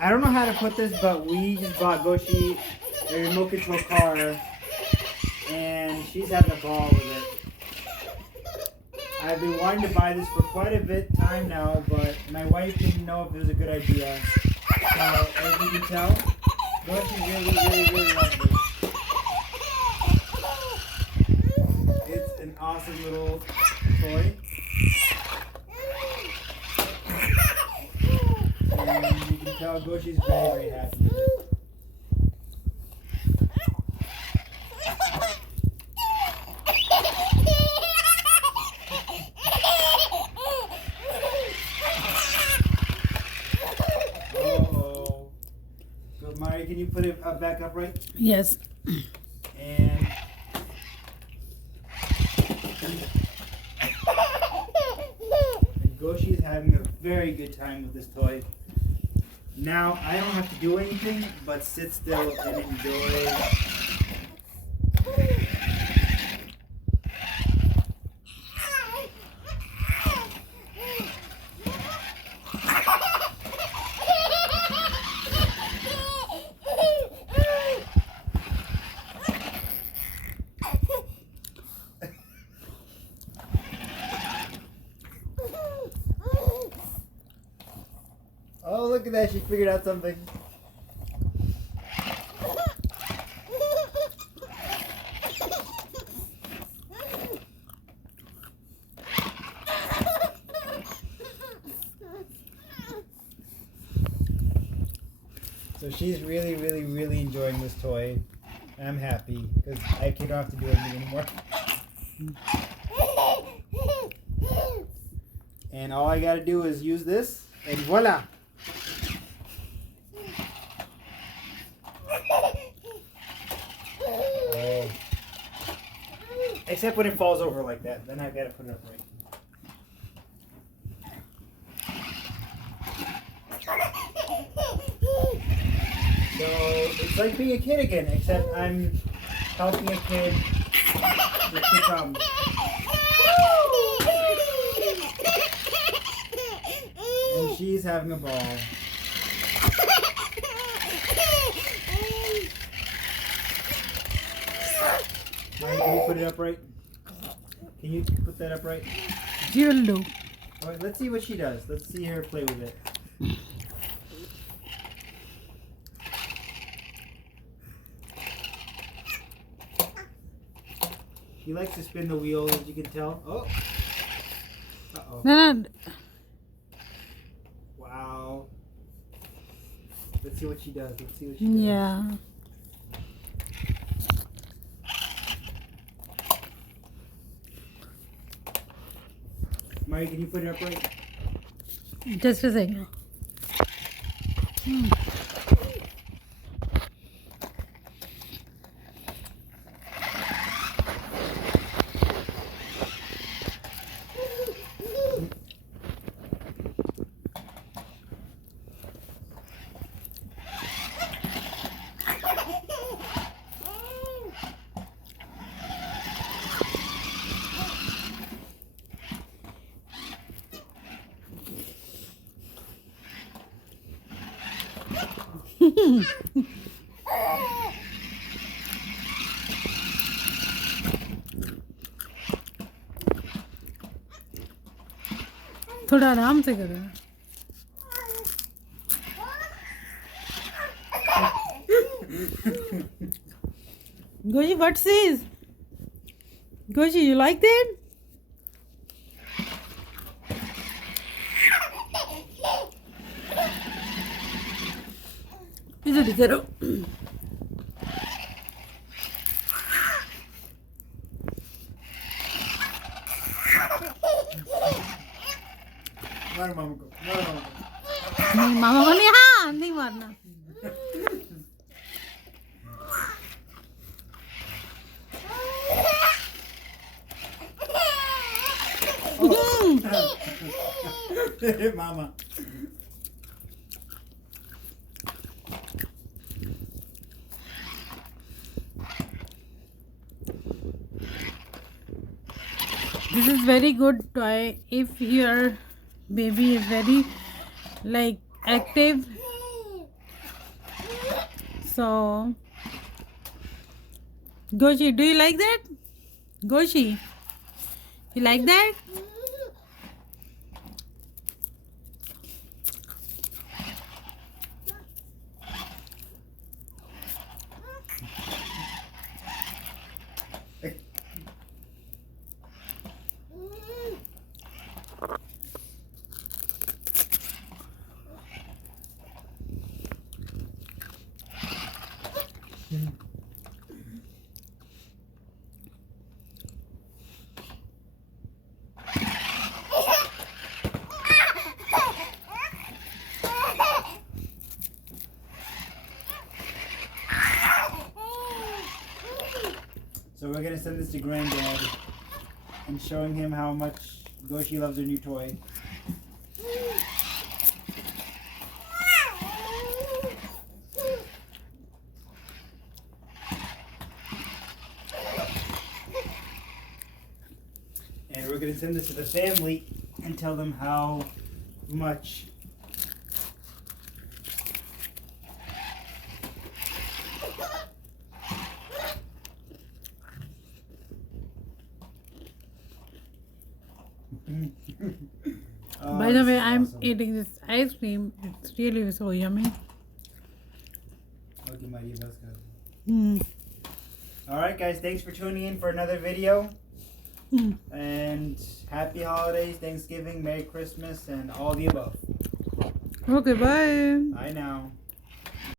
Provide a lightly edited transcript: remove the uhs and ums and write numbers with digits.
I don't know how to put this, but we just bought Goshi a remote control car, and she's having a ball with it. I've been wanting to buy this for quite a bit time now, but my wife didn't know if it was a good idea. So as you can tell, Goshi really loves it. It's an awesome little toy. And you can tell Goshi's very happy with it. Uh-oh. So Mari, can you put it back upright? Yes. And Goshi is having a very good time with this toy. Now I don't have to do anything but sit still and enjoy. Oh, look at that, she figured out something. So she's really enjoying this toy. And I'm happy because I don't have to do anything anymore. And all I gotta do is use this, and voila! Oh. Except when it falls over like that, then I gotta put it upright. So it's like being a kid again, except I'm helping a kid with kid problems. And she's having a ball. Maya, can you put it upright? Can you put that upright? You'll do. Alright, let's see what she does. Let's see her play with it. She likes to spin the wheel, as you can tell. Oh! Uh-oh. No. Wow. Let's see what she does. Let's see what she does. Yeah. Mari, can you put it upright? Just a second. थोड़ा आराम से करो. Goshi, what's this? Goshi, you like that? इधर करो. मारो मामा को. मारो मामा को. नहीं मामा को नहीं. हाँ नहीं मारना. Mama. This is very good toy if you are Baby is very like active. So Goshi, do you like that? Goshi, you like that? So we're gonna send this to Granddad and showing him how much Goshi loves her new toy. And we're gonna send this to the family and tell them how much By the this way, is I'm awesome. eating this ice cream. It's really so yummy. Okay, Maria, let's go. Mm. Alright guys, thanks for tuning in for another video. Mm. And happy holidays, Thanksgiving, Merry Christmas, and all the above. Okay, bye. Bye now.